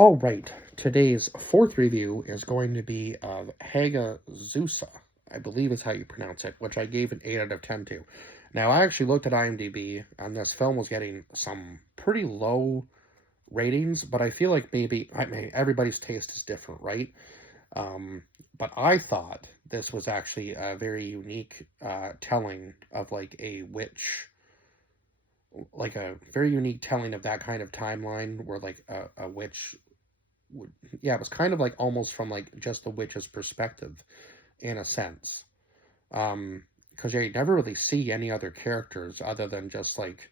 All right, today's fourth review is going to be of Hagazussa, I believe is how you pronounce it, which I gave an 8 out of 10 to. Now, I actually looked at IMDb, and this film was getting some pretty low ratings, but I feel like I mean, everybody's taste is different, right? Um, but I thought this was actually a very unique telling of like a witch, like a very unique telling of that kind of timeline where like a witch would, yeah, it was kind of like almost from like just the witch's perspective in a sense. Because you never really see any other characters other than just like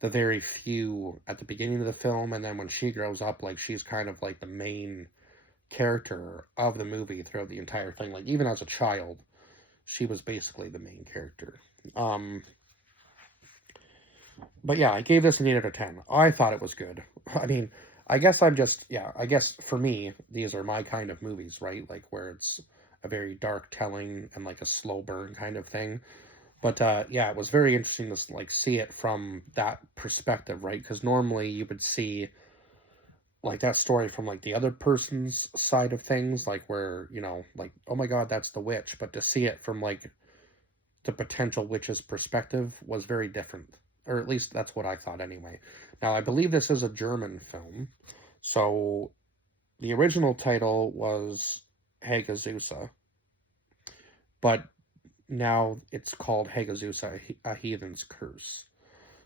the very few at the beginning of the film, and then when she grows up, like she's kind of like the main character of the movie throughout the entire thing. Like even as a child, she was basically the main character. Um, but yeah, I gave this an 8 out of 10. I thought it was good. I mean, I guess I'm just, yeah, I guess for me, these are my kind of movies, right? Like where it's a very dark telling and like a slow burn kind of thing. But yeah, it was very interesting to like see it from that perspective, right? Because normally you would see like that story from like the other person's side of things, like where, like, oh my God, that's the witch. But to see it from like the potential witch's perspective was very different. Or at least that's what I thought anyway. Now, I believe this is a German film. So the original title was Hagazussa, but now it's called Hagazussa, a Heathen's Curse.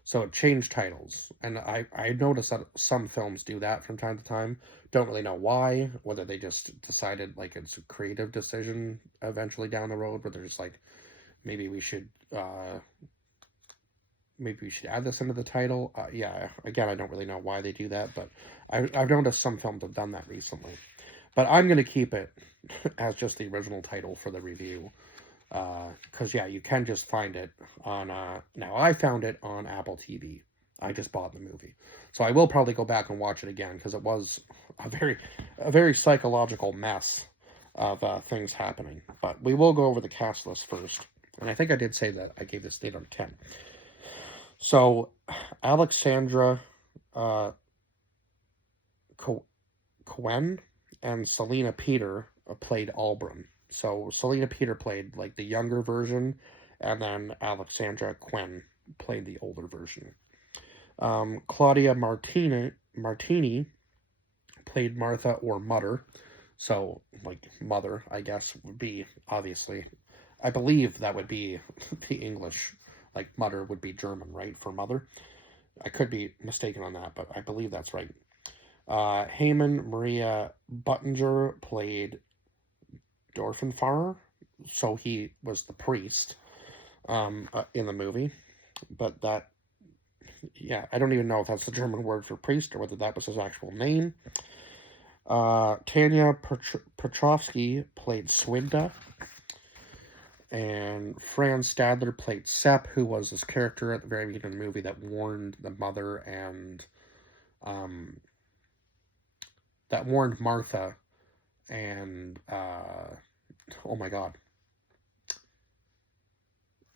So it changed titles. And I noticed that some films do that from time to time. Don't really know why, whether they just decided like it's a creative decision eventually down the road, where they're just like, maybe we should add this into the title. Yeah, again, I don't really know why they do that, but I've noticed some films have done that recently. But I'm going to keep it as just the original title for the review. Because, yeah, you can just find it on, now I found it on Apple TV. I just bought the movie. So I will probably go back and watch it again, because it was a very psychological mess of things happening. But we will go over the cast list first. And I think I did say that I gave this 8 out of 10. So, Alexandra uh, Cohen and Selena Peter played Albrun. So, Selena Peter played like the younger version, and then Alexandra Quinn played the older version. Claudia Martini played Martha or Mother. So, like, Mother, I guess, would be obviously. I believe that would be the English. Like, Mother would be German, right, for mother? I could be mistaken on that, but I believe that's right. Heyman Maria Buttinger played Dorfenfahrer, so he was the priest in the movie. But that, yeah, I don't even know if that's the German word for priest or whether that was his actual name. Tanya Petrovsky played Swinda, and Franz Stadler played Sepp, who was this character at the very beginning of the movie that warned the mother and that warned Martha and oh my God,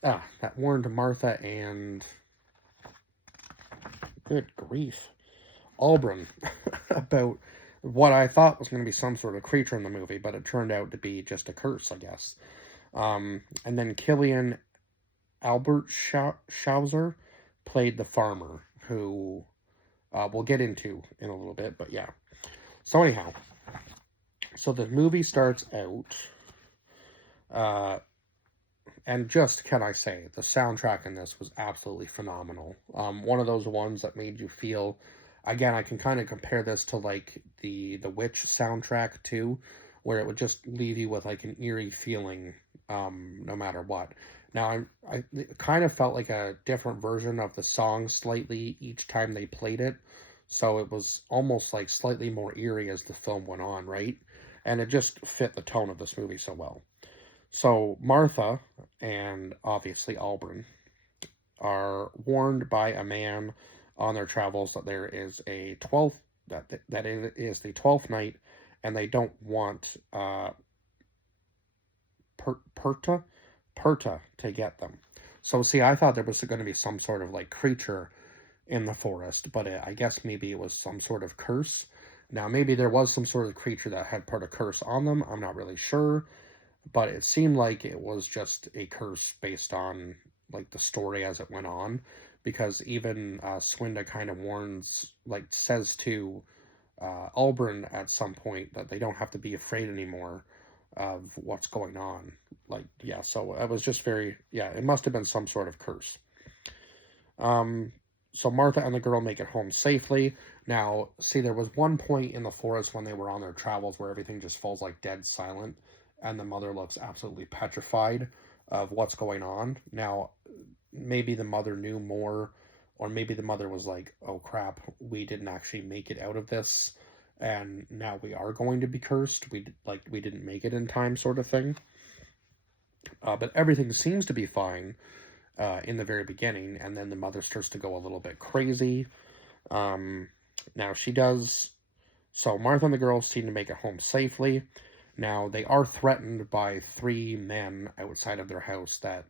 that warned Martha and good grief, Albrun about what I thought was going to be some sort of creature in the movie, but it turned out to be just a curse, I guess. And then Killian Albert Schauser played the farmer, who we'll get into in a little bit, but yeah. So anyhow, so the movie starts out, and just, can I say, the soundtrack in this was absolutely phenomenal. One of those ones that made you feel, again, I can kind of compare this to like the Witch soundtrack too, where it would just leave you with like an eerie feeling, no matter what. Now, I it kind of felt like a different version of the song slightly each time they played it, so it was almost like slightly more eerie as the film went on, right? And it just fit the tone of this movie so well. So Martha and obviously Albrun are warned by a man on their travels that there is a 12th that it is the 12th night, and they don't want Perta to get them. So see, I thought there was going to be some sort of like creature in the forest, but I guess maybe it was some sort of curse. Now, maybe there was some sort of creature that had put a curse on them. I'm not really sure, but it seemed like it was just a curse based on like the story as it went on, because even Swinda kind of warns, like says to Albrin at some point that they don't have to be afraid anymore of what's going on. Like, yeah, so it was just very, yeah, it must have been some sort of curse. Um, so Martha and the girl make it home safely. Now, see, there was one point in the forest when they were on their travels where everything just falls like dead silent, and the mother looks absolutely petrified of what's going on. Now, maybe the mother knew more, or maybe the mother was like, "Oh crap, we didn't actually make it out of this, and now we are going to be cursed. We didn't make it in time," sort of thing. But everything seems to be fine in the very beginning, and then the mother starts to go a little bit crazy. Um, Now she does. So Martha and the girls seem to make it home safely. Now they are threatened by three men outside of their house. That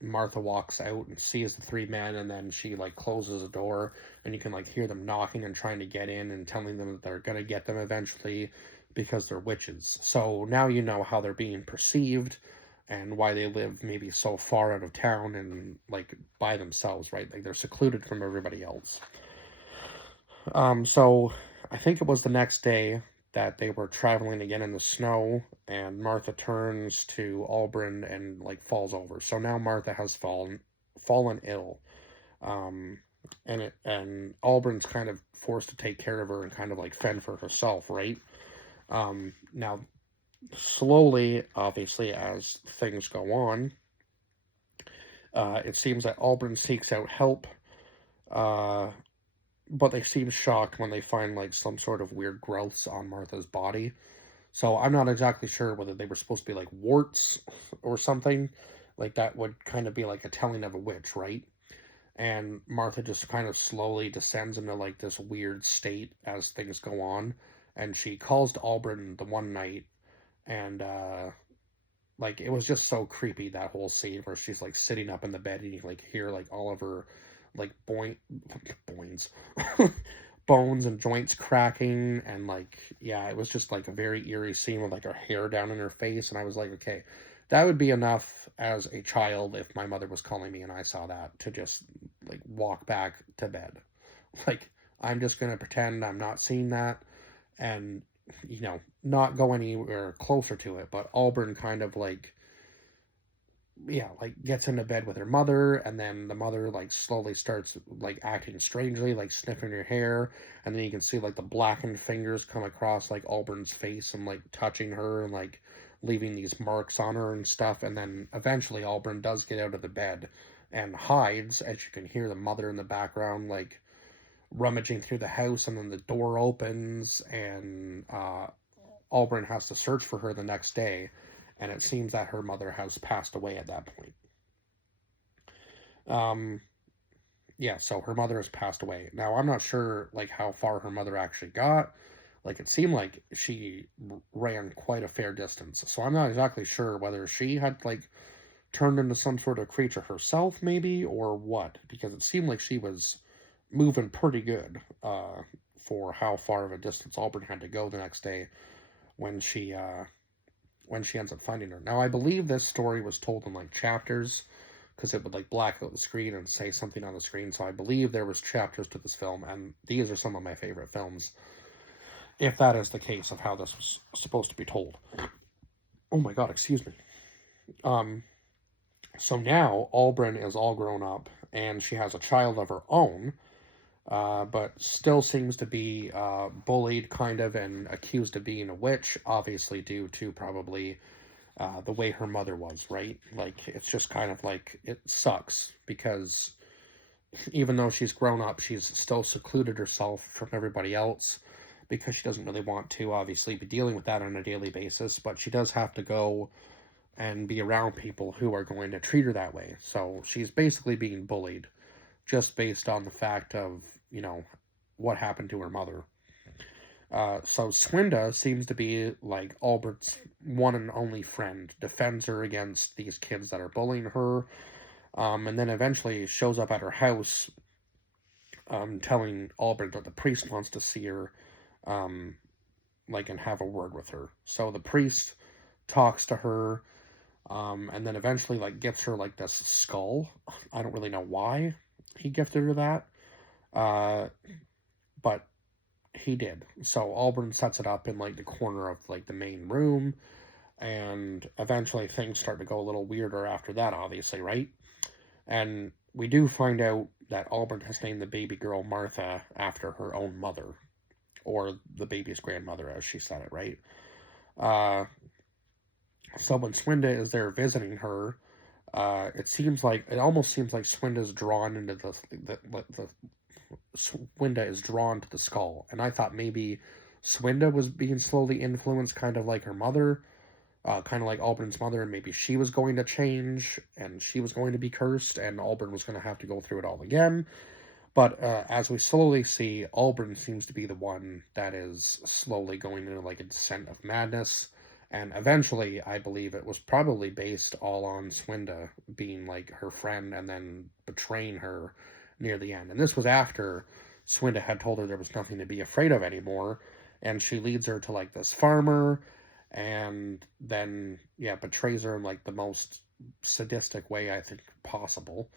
Martha walks out and sees the three men, and then she like closes the door, and you can like hear them knocking and trying to get in and telling them that they're gonna get them eventually because they're witches. So now you know how they're being perceived and why they live maybe so far out of town and like by themselves, right? Like they're secluded from everybody else. So I think it was the next day that they were traveling again in the snow, and Martha turns to Albrin and like falls over. So now Martha has fallen ill, um, and Albrin's kind of forced to take care of her and kind of like fend for herself, right? Now slowly, obviously, as things go on, it seems that Albrin seeks out help. Uh, but they seem shocked when they find like some sort of weird growths on Martha's body. So I'm not exactly sure whether they were supposed to be like warts or something. Like that would kind of be like a telling of a witch, right? And Martha just kind of slowly descends into like this weird state as things go on. And she calls to Albrin the one night, and like it was just so creepy, that whole scene where she's like sitting up in the bed and you like hear like all of her like boins bones and joints cracking, and like yeah, it was just like a very eerie scene with like her hair down in her face, and I was like, okay, that would be enough as a child if my mother was calling me and I saw that, to just like walk back to bed. Like, I'm just gonna pretend I'm not seeing that, and not go anywhere closer to it. But Auburn kind of like, yeah, like gets into bed with her mother, and then the mother like slowly starts like acting strangely, like sniffing her hair, and then you can see like the blackened fingers come across like Auburn's face and like touching her and like leaving these marks on her and stuff. And then eventually Auburn does get out of the bed and hides, as you can hear the mother in the background like rummaging through the house, and then the door opens, and Auburn has to search for her the next day, and it seems that her mother has passed away at that point. Um, yeah, so her mother has passed away. Now, I'm not sure like how far her mother actually got. Like it seemed like she ran quite a fair distance. So I'm not exactly sure whether she had like turned into some sort of creature herself, maybe, or what, because it seemed like she was moving pretty good for how far of a distance Auburn had to go the next day when she ends up finding her. Now, I believe this story was told in like chapters, because it would like black out the screen and say something on the screen. So I believe there was chapters to this film, and these are some of my favorite films, if that is the case of how this was supposed to be told. Oh my god, excuse me. Um, so now Albrin is all grown up, and she has a child of her own, but still seems to be bullied, kind of, and accused of being a witch, obviously due to probably the way her mother was, right? Like, it's just kind of like, it sucks, because even though she's grown up, she's still secluded herself from everybody else, because she doesn't really want to, obviously, be dealing with that on a daily basis, but she does have to go and be around people who are going to treat her that way. So she's basically being bullied, just based on the fact of, what happened to her mother. So Swinda seems to be like Albert's one and only friend, defends her against these kids that are bullying her, and then eventually shows up at her house telling Albert that the priest wants to see her, um, like, and have a word with her. So the priest talks to her, and then eventually, like, gets her, like, this skull. I don't really know why he gifted her that, uh, but he did. So Auburn sets it up in, like, the corner of, like, the main room, and eventually things start to go a little weirder after that, obviously, right? And we do find out that Auburn has named the baby girl Martha after her own mother, or the baby's grandmother, as she said it, right? Uh, so when Swinda is there visiting her, it almost seems like Swinda's drawn into the Swinda is drawn to the skull, and I thought maybe Swinda was being slowly influenced, kind of like her mother, kind of like Auburn's mother, and maybe she was going to change, and she was going to be cursed, and Auburn was going to have to go through it all again. But as we slowly see, Auburn seems to be the one that is slowly going into like a descent of madness. And eventually, I believe it was probably based all on Swinda being like her friend and then betraying her near the end. And this was after Swinda had told her there was nothing to be afraid of anymore. And she leads her to like this farmer and then, yeah, betrays her in like the most sadistic way I think possible.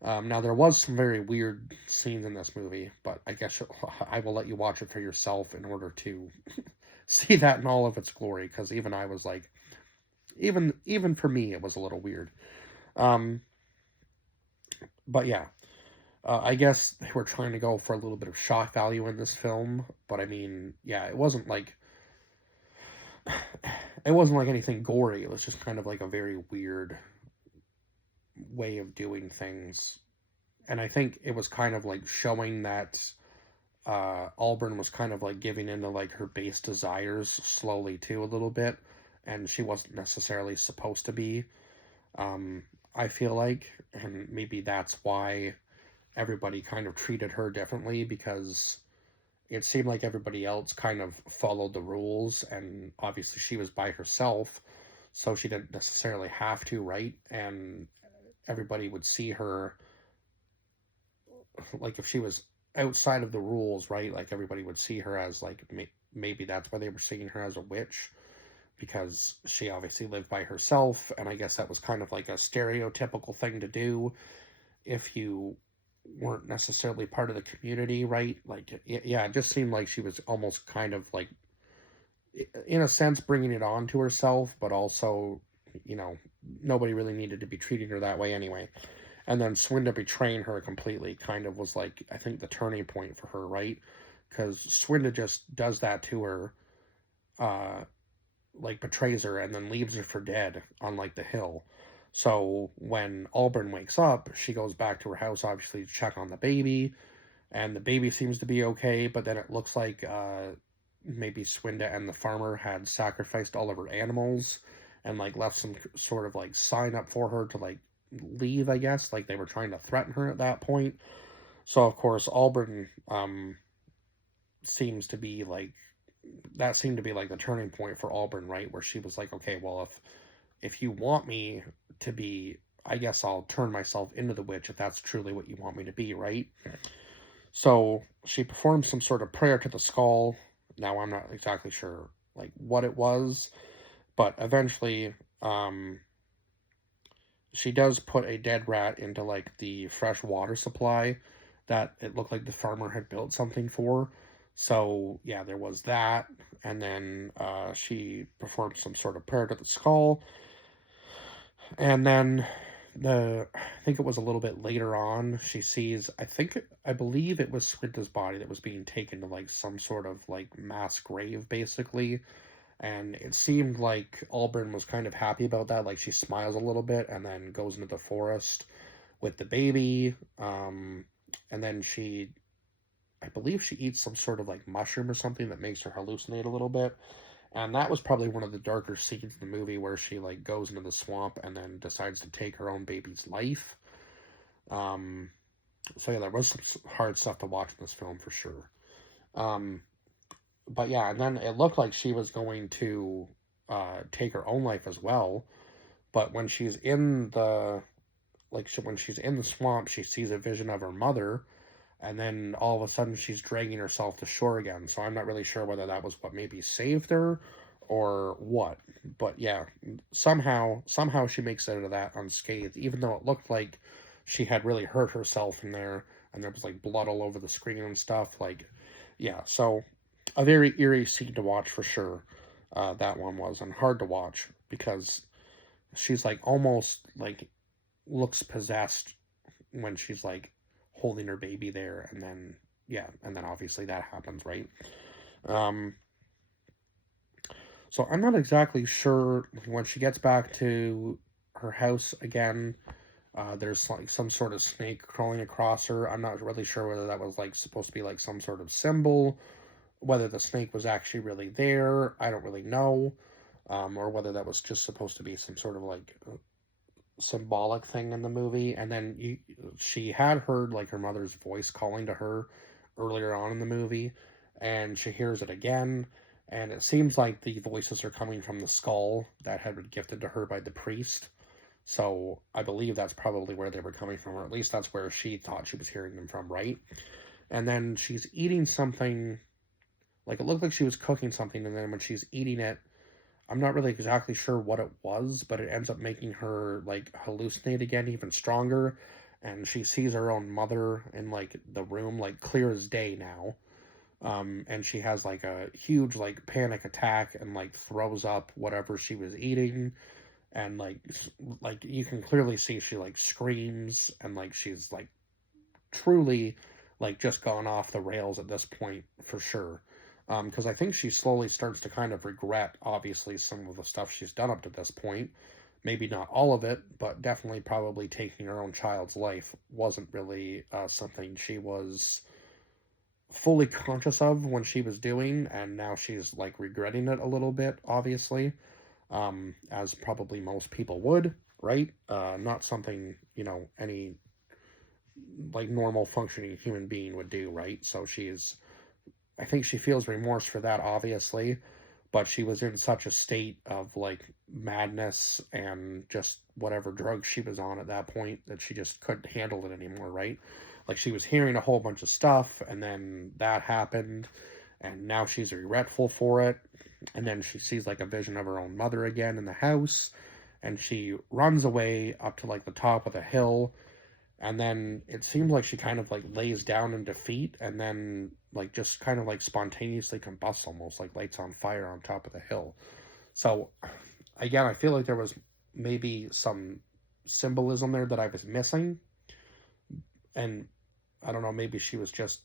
Now, there was some very weird scenes in this movie, but I guess I will let you watch it for yourself in order to see that in all of its glory, because even I was like, even for me, it was a little weird. Um, but yeah, I guess they were trying to go for a little bit of shock value in this film, but I mean, yeah, it wasn't like anything gory. It was just kind of like a very weird way of doing things, and I think it was kind of like showing that Auburn was kind of like giving into like her base desires slowly too a little bit, and she wasn't necessarily supposed to be. Um, I feel like, and maybe that's why everybody kind of treated her differently, because it seemed like everybody else kind of followed the rules, and obviously she was by herself, so she didn't necessarily have to, right? And everybody would see her like if she was outside of the rules, right? Like everybody would see her as like maybe that's why they were seeing her as a witch, because she obviously lived by herself, and I guess that was kind of like a stereotypical thing to do if you weren't necessarily part of the community, right? Like yeah, it just seemed like she was almost kind of like in a sense bringing it on to herself, but also, you know, nobody really needed to be treating her that way anyway. And then Swinda betraying her completely kind of was like, I think, the turning point for her, right? Because Swinda just does that to her, uh, like betrays her and then leaves her for dead on like the hill. So when Auburn wakes up, she goes back to her house, obviously, to check on the baby, and the baby seems to be okay, but then it looks like maybe Swinda and the farmer had sacrificed all of her animals and like left some sort of like sign up for her to like leave, I guess. Like they were trying to threaten her at that point. So of course Auburn seems to be like that seemed to be like the turning point for Auburn, right? Where she was like, okay, well if you want me to be, I guess I'll turn myself into the witch if that's truly what you want me to be, right? So she performed some sort of prayer to the skull. Now I'm not exactly sure like what it was, but eventually she does put a dead rat into like the fresh water supply that it looked like the farmer had built something for. So yeah, there was that, and then she performed some sort of prayer to the skull, and then I think it was a little bit later on, she sees, I believe it was Swinta's body that was being taken to like some sort of like mass grave basically, and it seemed like Auburn was kind of happy about that. Like she smiles a little bit and then goes into the forest with the baby, and then I believe she eats some sort of like mushroom or something that makes her hallucinate a little bit. And that was probably one of the darker scenes in the movie, where she like goes into the swamp and then decides to take her own baby's life. Um, so yeah, there was some hard stuff to watch in this film for sure. Um, but yeah, and then it looked like she was going to take her own life as well. But when she's in the when she's in the swamp, she sees a vision of her mother, and then all of a sudden she's dragging herself to shore again. So I'm not really sure whether that was what maybe saved her or what. But yeah, somehow she makes it out of that unscathed, even though it looked like she had really hurt herself in there, and there was like blood all over the screen and stuff. Like, yeah, so a very eerie scene to watch for sure. That one was, and hard to watch because she's like almost like looks possessed when she's like holding her baby there, and then yeah, and then obviously that happens, right? Um, so I'm not exactly sure when she gets back to her house again. There's like some sort of snake crawling across her. I'm not really sure whether that was like supposed to be like some sort of symbol, whether the snake was actually really there. I don't really know, or whether that was just supposed to be some sort of like symbolic thing in the movie. And then she had heard like her mother's voice calling to her earlier on in the movie, and she hears it again, and it seems like the voices are coming from the skull that had been gifted to her by the priest. So I believe that's probably where they were coming from, or at least that's where she thought she was hearing them from, right? And then she's eating something, like it looked like she was cooking something, and then when she's eating it, I'm not really exactly sure what it was, but it ends up making her like hallucinate again even stronger, and she sees her own mother in like the room like clear as day now. And she has like a huge like panic attack and like throws up whatever she was eating, and like you can clearly see she like screams, and like she's like truly like just gone off the rails at this point for sure. Because I think she slowly starts to kind of regret, obviously, some of the stuff she's done up to this point. Maybe not all of it, but definitely probably taking her own child's life wasn't really something she was fully conscious of when she was doing, and now she's like regretting it a little bit, obviously, as probably most people would, right? Not something, any like normal functioning human being would do, right? So I think she feels remorse for that, obviously, but she was in such a state of like madness and just whatever drugs she was on at that point that she just couldn't handle it anymore, right? Like she was hearing a whole bunch of stuff, and then that happened, and now she's regretful for it. And then she sees like a vision of her own mother again in the house, and she runs away up to like the top of the hill, and then it seems like she kind of like lays down in defeat, and then like just kind of like spontaneously combusts, almost like lights on fire on top of the hill. So again, I feel like there was maybe some symbolism there that I was missing, and I don't know, maybe she was just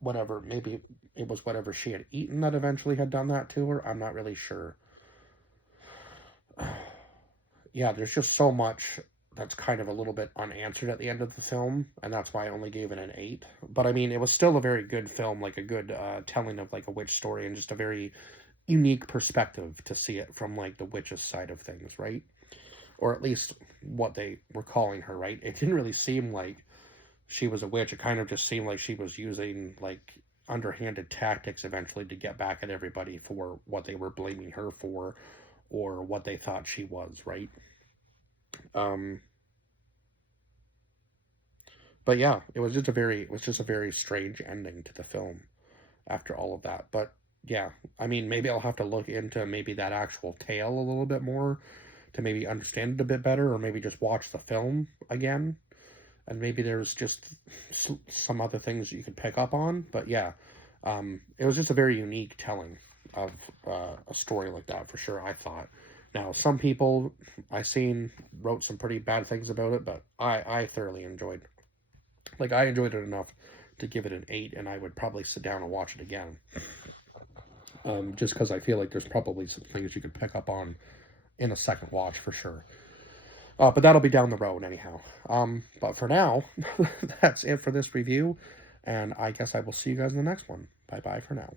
whatever, maybe it was whatever she had eaten that eventually had done that to her. I'm not really sure. Yeah, there's just so much that's kind of a little bit unanswered at the end of the film, and that's why I only gave it an 8. But I mean, it was still a very good film, like a good telling of like a witch story, and just a very unique perspective to see it from like the witch's side of things, right? Or at least what they were calling her, right? It didn't really seem like she was a witch. It kind of just seemed like she was using like underhanded tactics eventually to get back at everybody for what they were blaming her for, or what they thought she was, right? Um, but yeah, it was just a very strange ending to the film after all of that. But yeah, I mean, maybe I'll have to look into maybe that actual tale a little bit more to maybe understand it a bit better, or maybe just watch the film again, and maybe there's just some other things you could pick up on. But yeah, it was just a very unique telling of a story like that for sure, I thought. Now, some people I seen wrote some pretty bad things about it, but I thoroughly enjoyed. Like, I enjoyed it enough to give it an 8, and I would probably sit down and watch it again. Just because I feel like there's probably some things you could pick up on in a second watch for sure. But that'll be down the road anyhow. But for now, that's it for this review, and I guess I will see you guys in the next one. Bye bye for now.